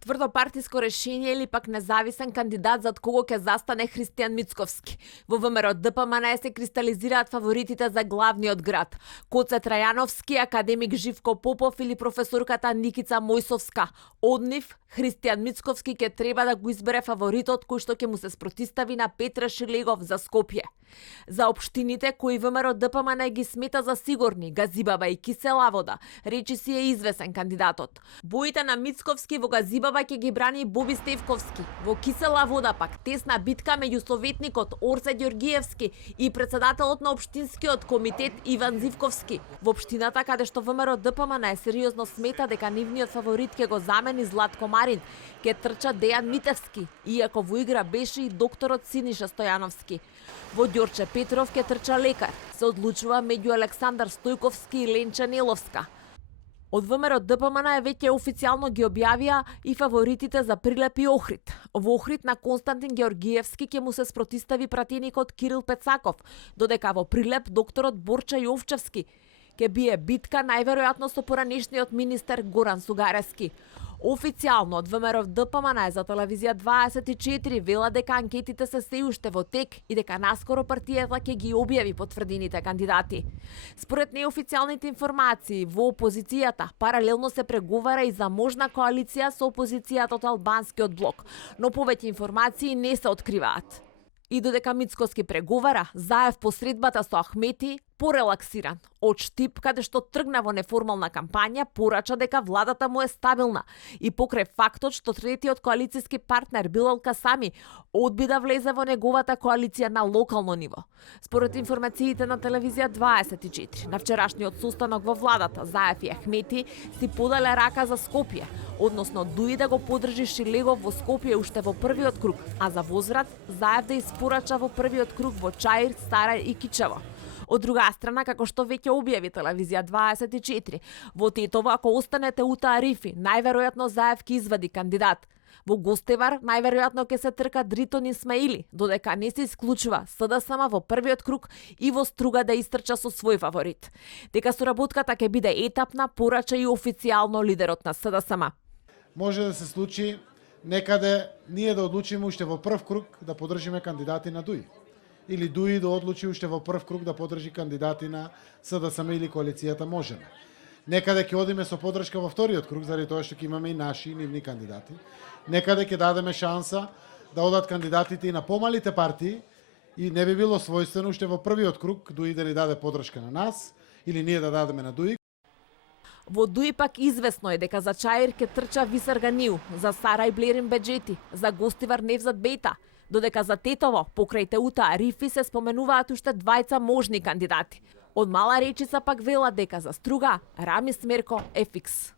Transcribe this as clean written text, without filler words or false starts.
Тврдо партиско решение или пак независен кандидат за од кого ќе застане Христијан Мицковски. Во ВМРО ДПМН се кристализираат фаворитите за главниот град. Коце Трајановски, академик Живко Попов или професорката Никица Мојсовска. Од нив Христијан Мицковски ќе треба да го избере фаворитот кој што ќе му се спротистави на Петра Шилегов за Скопје. За општините кои ВМРО ДПМН ги смета за сигурни, Газибаба и Кисела Вода, речи си е извесен кандидатот. Боите на Мицковски во Газибаба ќе ги брани Боби Стевковски. Во Кисела Вода пак тесна битка меѓу советникот Орсе Ѓоргиевски и председателот на општинскиот комитет Иван Зивковски. Во општината каде што ВМРО ДПМН сериозно смета дека нивниот фаворит ќе го замени Златко Марин, ќе трча Дејан Митевски, иако во игра беше и докторот Синиша Стојановски. Во Ѓорче Петров ќе трча лекар. Се одлучува меѓу Александар Стојковски и Ленча Неловска. Од ВМРО ДПМН веќе официјално ги објавија и фаворитите за Прилеп и Охрид. Во Охрид на Константин Ѓоргиевски ќе му се спротистави пратеникот Кирил Пецаков, додека во Прилеп докторот Борча Јовчевски ќе бие битка најверојатно со поранешниот министер Горан Сугарески. Официјално од ВМРО ДПМН за телевизија 24 вела дека анкетите се уште во тек и дека наскоро партијата ќе ги објави потврдените кандидати. Според неофицијалните информации, во опозицијата паралелно се преговара и за можна коалиција со опозицијата од албанскиот блок, но повеќе информации не се откриваат. И додека Мицковски преговара, Заев посредбата со Ахмети порелаксиран. Од Штип, каде што тргна во неформална кампања, порача дека владата му е стабилна и покрај фактот што третиот коалициски партнер Билал Касами одби да влезе во неговата коалиција на локално ниво. Според информациите на телевизија 24, на вчерашниот состанок во владата, Заев и Ахмети си подале рака за Скопје, односно дуи да го подржи Шилегов во Скопје уште во првиот круг, а за возврат Заев да испорача во првиот круг во Чаир, Стара и Кичево. Од друга страна, како што веќе објави телевизија 24, во Тетово ако останете Ута Арифи, најверојатно Заев ќе извади кандидат. Во Гостевар најверојатно ќе се трка Дритон Исмаили, додека не се исклучува СДСМ во првиот круг и во Струга да истрча со свој фаворит. Дека соработката ќе биде етапна, порача и официјално лидерот на СДСМ. Може да се случи некаде ние да одлучиме уште во прв круг да подржиме кандидати на ДУИ. Или ДУИ да одлучи уште во прв круг да подржи кандидати на СДСМ или коалицијата Можеме. Некаде ќе одиме со подршка во вториот круг, заради тоа што ќе имаме и наши и нивни кандидати. Некаде ќе дадеме шанса да одат кандидатите и на помалите партии и не би било својствено уште во првиот круг ДУИ да ни даде подршка на нас или ние да дадеме на ДУИ. Во ДУИ пак известно е дека за Чаир ќе трча Висар Ганиу, за Сарај Блерин Беџети, за Гостивар Невзат Бейта, додека за Тетово, покрај Теута Арифи се споменуваат уште двајца можни кандидати. Од Мала Речица пак вела дека за Струга Рамис Мерко е фикс.